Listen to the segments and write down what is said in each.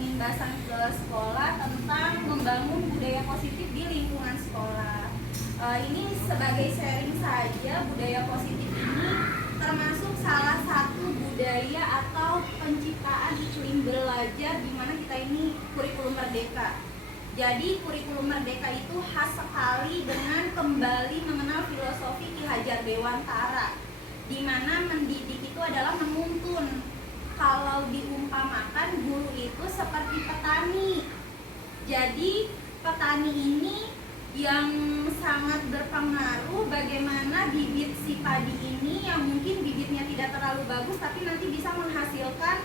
pengimbasan ke sekolah tentang membangun budaya positif di lingkungan sekolah. Ini sebagai sharing saja, budaya positif ini termasuk salah satu budaya atau penciptaan iklim belajar di mana kita ini kurikulum merdeka. Jadi kurikulum merdeka itu khas sekali dengan kembali mengenal filosofi Ki Hajar Dewantara, di mana mendidik itu adalah menuntun. Kalau diumpamakan guru itu seperti petani. Jadi petani ini yang sangat berpengaruh bagaimana bibit si padi ini yang mungkin bibitnya tidak terlalu bagus tapi nanti bisa menghasilkan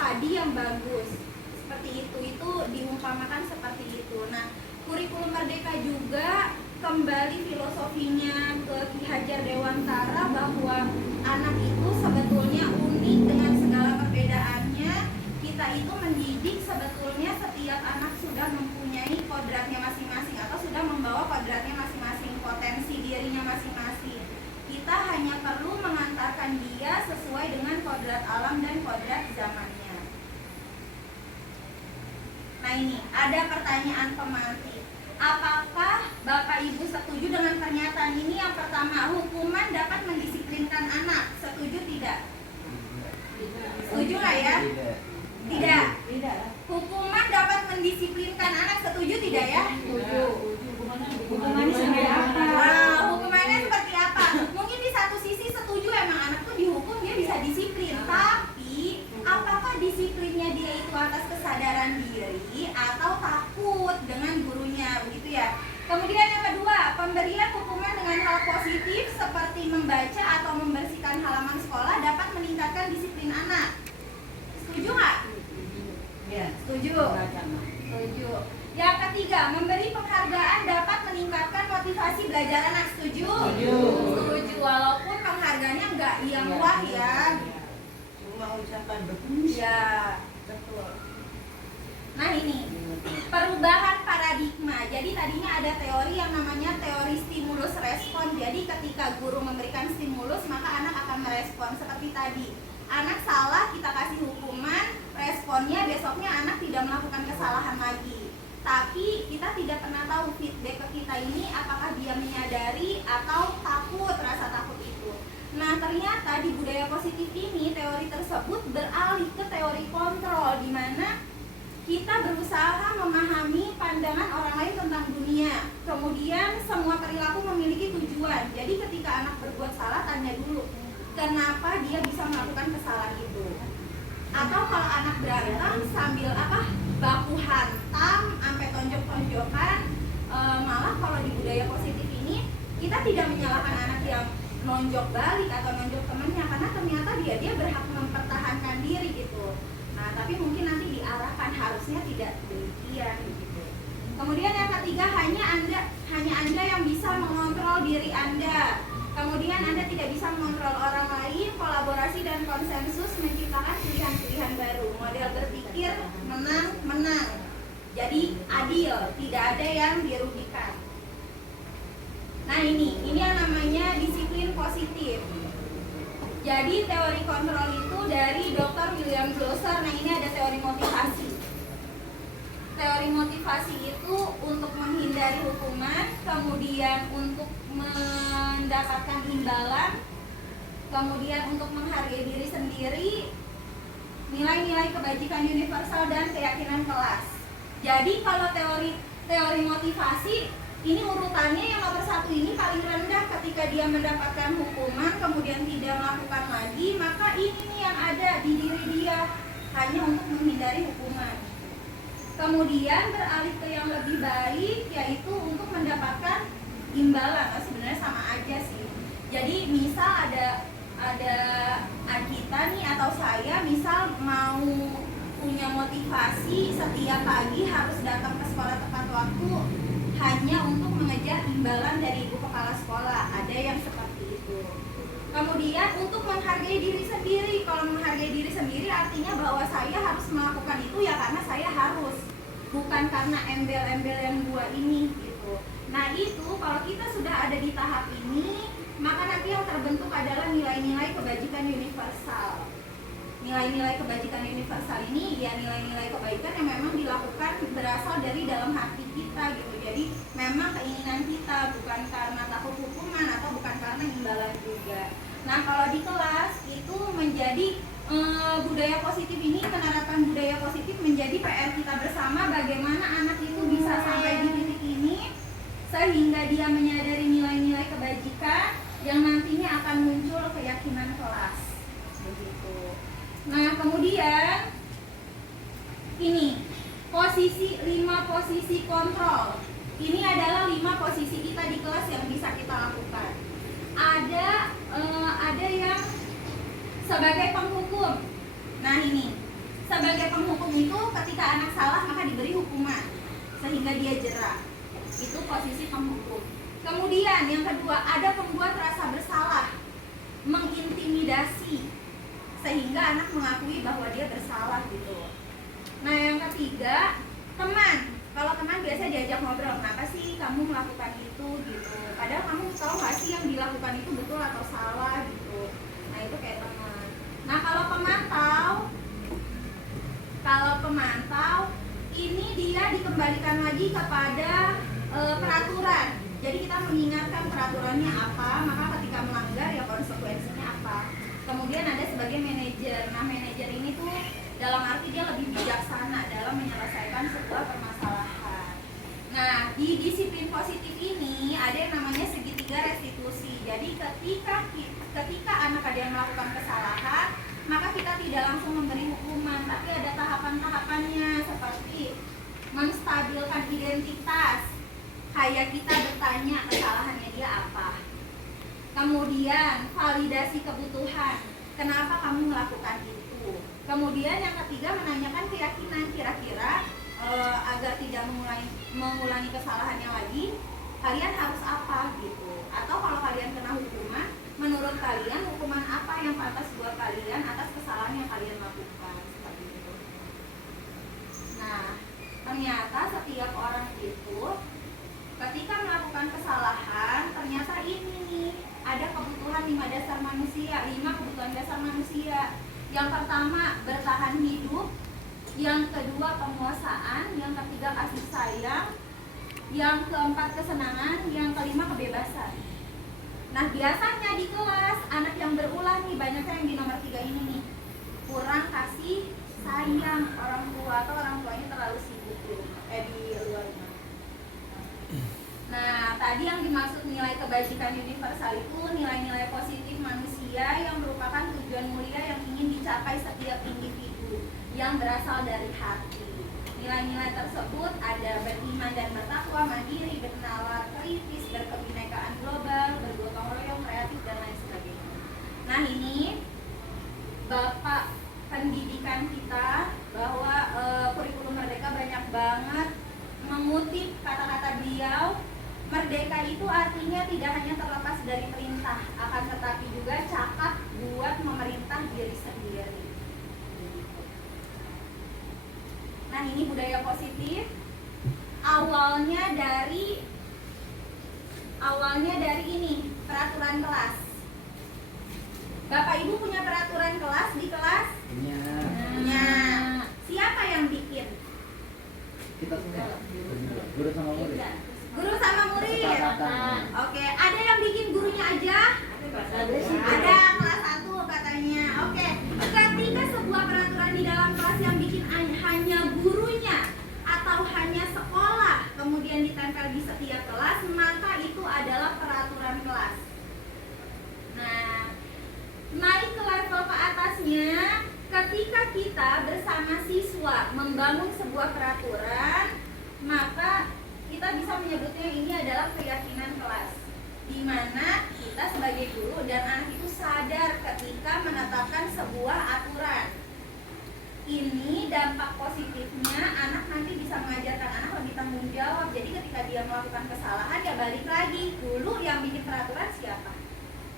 padi yang bagus. Seperti itu diumpamakan seperti itu. Nah, kurikulum merdeka juga kembali filosofinya ke Ki Hajar Dewantara bahwa anak itu sebetulnya unik dengan segala perbedaannya. Kita itu mendidik sebetulnya setiap anak sudah mempunyai kodratnya masing-masing atau sudah membawa kodratnya masing-masing, potensi dirinya masing-masing. Kita hanya perlu mengantarkan dia sesuai dengan kodrat alam dan kodrat zamannya. Nah, ini ada pertanyaan pemantik. Apakah Bapak Ibu setuju dengan pernyataan ini? Yang pertama, hukuman dapat mendisiplinkan anak. Setuju tidak? Setuju nggak ya? Tidak. Hukuman dapat mendisiplinkan anak. Setuju tidak ya? Setuju. Hukumannya seperti apa? Hukumannya seperti apa? Mungkin di satu sisi setuju emang anak tuh dihukum dia bisa disiplin. Tapi apakah disiplinnya dia itu atas kesadaran diri atau takut dengan gurunya, begitu ya? Kemudian yang kedua, pemberian hukuman dengan hal positif seperti membaca atau membersihkan halaman sekolah dapat meningkatkan disiplin anak. Setuju nggak? Ya. Setuju. Setuju. Yang ketiga, memberi penghargaan dapat meningkatkan motivasi belajar anak. Setuju? Setuju. Setuju. Walaupun penghargaannya nggak yang wah ya. Cuma ucapan bagus. Ya, betul. Nah, ini perubahan paradigma. Jadi tadinya ada teori yang namanya teori stimulus respon. Jadi ketika guru memberikan stimulus, maka anak akan merespon. Seperti tadi, anak salah, kita kasih hukuman, responnya besoknya anak tidak melakukan kesalahan lagi. Tapi kita tidak pernah tahu feedback ke kita ini apakah dia menyadari atau takut, rasa takut itu. Nah, ternyata di budaya positif ini teori tersebut beralih ke teori kontrol, di mana kita berusaha memahami pandangan orang lain tentang dunia. Kemudian semua perilaku memiliki tujuan. Jadi ketika anak berbuat salah, tanya dulu kenapa dia bisa melakukan kesalahan itu. Atau kalau anak berantem sambil baku hantam sampai tonjok-tonjokan, malah kalau di budaya positif ini kita tidak menyalahkan anak yang nonjok balik atau nonjok temannya, karena ternyata dia berhak mempertahankan diri gitu. Nah, tapi mungkin nanti diarahkan harusnya tidak demikian gitu. Kemudian yang ketiga, hanya Anda yang bisa mengontrol diri Anda. Kemudian Anda tidak bisa mengontrol orang lain. Kolaborasi dan konsensus menciptakan pilihan-pilihan baru. Model berpikir menang-menang. Jadi adil, tidak ada yang dirugikan. Nah, ini yang namanya disiplin positif. Jadi teori kontrol itu dari Dr. William Glasser. Nah, ini ada teori motivasi. Teori motivasi itu untuk menghindari hukuman, kemudian untuk mendapatkan imbalan, kemudian untuk menghargai diri sendiri, nilai-nilai kebajikan universal dan keyakinan kelas. Jadi kalau teori motivasi ini urutannya yang nomor 1 ini paling rendah ketika dia mendapatkan hukuman kemudian tidak melakukan lagi, maka ini nih yang ada di diri dia hanya untuk menghindari hukuman. Kemudian beralih ke yang lebih baik, yaitu untuk mendapatkan imbalan. Sebenarnya sama aja sih. Jadi misal ada kita nih atau saya misal mau punya motivasi setiap pagi harus datang ke sekolah tepat waktu hanya untuk mengejar imbalan dari ibu kepala sekolah. Ada yang seperti itu. Kemudian untuk menghargai diri sendiri. Kalau menghargai diri sendiri artinya bahwa saya harus melakukan itu ya karena saya harus, bukan karena embel-embel yang dua ini gitu. Nah, itu kalau kita sudah ada di tahap ini, maka nanti yang terbentuk adalah nilai-nilai kebajikan universal. nilai-nilai kebajikan universal ini ya nilai-nilai kebaikan yang memang dilakukan berasal dari dalam hati kita gitu. Jadi memang keinginan kita, bukan karena takut hukuman atau bukan karena imbalan juga. Nah kalau di kelas itu menjadi budaya positif ini, penerapan budaya positif menjadi PR kita bersama, bagaimana anak itu bisa sampai di titik ini sehingga dia menyadari nilai-nilai kebajikan yang nantinya akan muncul keyakinan kelas begitu. Nah kemudian ini 5 posisi kontrol. Ini adalah 5 posisi kita di kelas yang bisa kita lakukan. Ada yang sebagai penghukum. Nah ini sebagai penghukum itu ketika anak salah maka diberi hukuman sehingga dia jera. Itu posisi penghukum. Kemudian yang kedua ada pembuat rasa bersalah, mengintimidasi sehingga anak mengakui bahwa dia bersalah gitu. Nah yang ketiga teman. Kalau teman biasa diajak ngobrol, kenapa sih kamu melakukan itu gitu. Padahal kamu tahu nggak sih yang dilakukan itu betul atau salah gitu. Nah itu kayak teman. Nah kalau pemantau ini dia dikembalikan lagi kepada peraturan. Jadi kita mengingatkan peraturannya apa, maka ketika melanggar ya konsekuensinya apa. Kemudian ada sebagai manajer. Nah manajer ini tuh dalam arti dia lebih bijaksana dalam menyelesaikan sebuah permasalahan. Nah di disiplin positif ini ada yang namanya segitiga restitusi. Jadi ketika anak ada yang melakukan kesalahan, maka kita tidak langsung memberi hukuman, tapi ada tahapan-tahapannya seperti menstabilkan identitas. Kayak kita bertanya kesalahannya dia apa. Kemudian validasi kebutuhan, kenapa kamu melakukan itu. Kemudian yang ketiga menanyakan keyakinan, kira-kira agar tidak mengulangi kesalahannya lagi, kalian harus apa gitu. Atau kalau kalian kena hukuman, menurut kalian hukuman apa yang pantas buat kalian atas kesalahan yang kalian lakukan, seperti itu. Nah ternyata setiap orang itu ketika melakukan kesalahan, ternyata ini nih ada kebutuhan 5 dasar manusia, 5 kebutuhan dasar manusia. Yang pertama bertahan hidup, yang kedua penguasaan, yang ketiga kasih sayang, yang keempat kesenangan, yang kelima kebebasan. Nah biasanya di kelas anak yang berulang nih banyaknya yang di nomor 3 ini nih, kurang kasih sayang orang tua atau orang tuanya terlalu sibuk di luar rumah. Nah, tadi yang dimaksud nilai kebajikan universal itu nilai-nilai positif manusia yang merupakan tujuan mulia yang ingin dicapai setiap individu yang berasal dari hati. Nilai-nilai tersebut ada beriman dan bertakwa, mandiri, bernalar, kritis, berkebinekaan global, bergotong royong, kreatif, dan lain sebagainya. Nah ini Bapak pendidikan kita bahwa kurikulum Merdeka banyak banget mengutip kata-kata beliau. Merdeka itu artinya tidak hanya terlepas dari perintah, akan tetapi juga cakap buat memerintah diri sendiri. Nah ini budaya positif. Awalnya dari ini peraturan kelas. Bapak Ibu punya peraturan kelas di kelas? Punya. Nah, siapa yang bikin? Kita semua. Guru sama murid. Guru sama murid. Oke, ada yang bikin gurunya aja? Ada kelas 1 katanya. Oke, ketika sebuah peraturan di dalam kelas yang bikin hanya gurunya atau hanya sekolah kemudian ditempel di setiap kelas, maka itu adalah peraturan kelas. Nah, naik ke level ke atasnya, ketika kita bersama siswa membangun sebuah peraturan, maka kita bisa menyebutnya ini adalah keyakinan kelas, di mana kita sebagai guru dan anak itu sadar ketika menetapkan sebuah aturan. Ini dampak positifnya, anak nanti bisa mengajarkan anak lebih tanggung jawab. Jadi ketika dia melakukan kesalahan, ya balik lagi, dulu yang bikin peraturan siapa?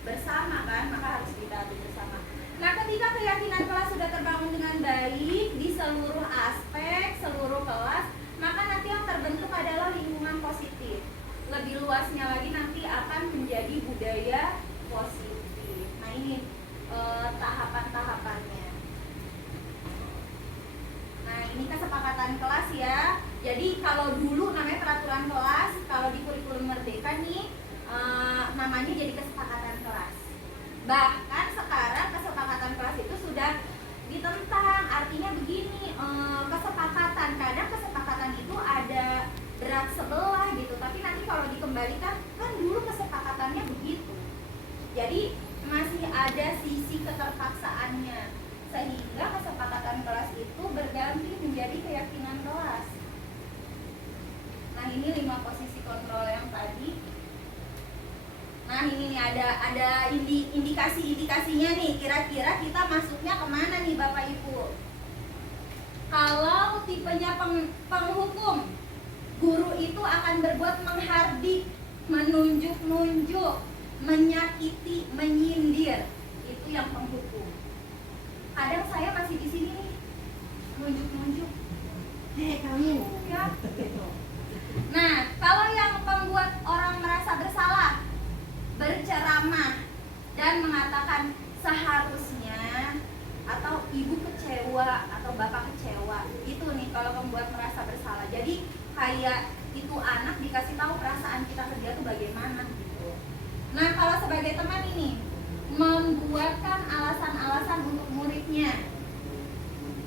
Bersama kan, maka harus ditaati bersama. Nah ketika keyakinan kelas sudah terbangun dengan baik di seluruh aspek, seluruh kelas, maka nanti yang terbentuk adalah lingkungan positif. Lebih luasnya lagi nanti akan menjadi budaya positif. Nah ini tahapan-tahapannya. kesepakatan kelas ya. Jadi kalau dulu namanya peraturan kelas, kalau di kurikulum Merdeka nih namanya jadi kesepakatan kelas. Bahkan sekarang kesepakatan kelas itu sudah ditentang. Artinya begini, kesepakatan, kadang kesepakatan itu ada berat sebelah gitu, tapi nanti kalau dikembalikan kan dulu kesepakatannya begitu. Jadi masih ada sisi keterpaksaannya, sehingga kesepakatan kelas itu berganti menjadi keyakinan kelas. Nah, ini 5 posisi kontrol yang tadi. Nah, ini nih ada indikasi-indikasinya nih, kira-kira kita masuknya kemana nih Bapak Ibu? Kalau tipenya penghukum, guru itu akan berbuat menghardik, menunjuk-nunjuk, menyakiti, menyindir. Itu yang penghukum. Kadang saya masih di sini nih, nunjuk-nunjuk. Kamu ya gitu. Nah, kalau yang membuat orang merasa bersalah, berceramah dan mengatakan seharusnya, atau ibu kecewa atau bapak kecewa, itu nih kalau membuat merasa bersalah. Jadi kayak itu anak dikasih tahu perasaan kita kerja tuh bagaimana gitu. Nah, kalau sebagai teman ini membuatkan alasan-alasan untuk muridnya.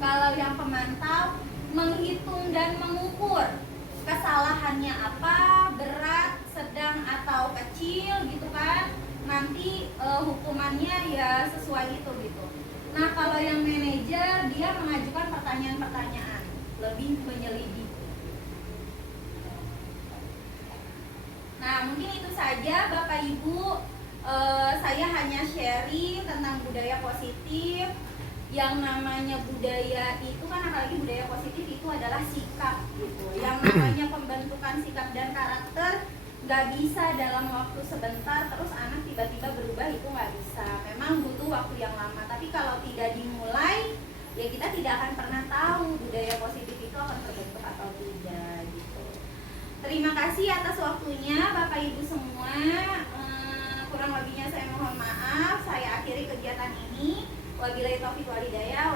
Kalau yang pemantau menghitung dan mengukur kesalahannya apa, berat, sedang atau kecil gitu kan. Nanti hukumannya ya sesuai itu gitu. Nah, kalau yang manajer dia mengajukan pertanyaan-pertanyaan, lebih menyelidiki. Nah, mungkin itu saja Bapak Ibu. Saya hanya sharing tentang budaya positif. Yang namanya budaya itu kan, apalagi budaya positif itu adalah sikap gitu. Yang namanya pembentukan sikap dan karakter nggak bisa dalam waktu sebentar terus anak tiba-tiba berubah, itu nggak bisa. Memang butuh waktu yang lama. Tapi kalau tidak dimulai, ya kita tidak akan pernah tahu budaya positif itu akan terbentuk atau tidak gitu. Terima kasih atas waktunya Bapak Ibu semua. Kurang lebihnya saya mohon maaf. Saya akhiri kegiatan ini. Wabillahi taufiq wal hidayah.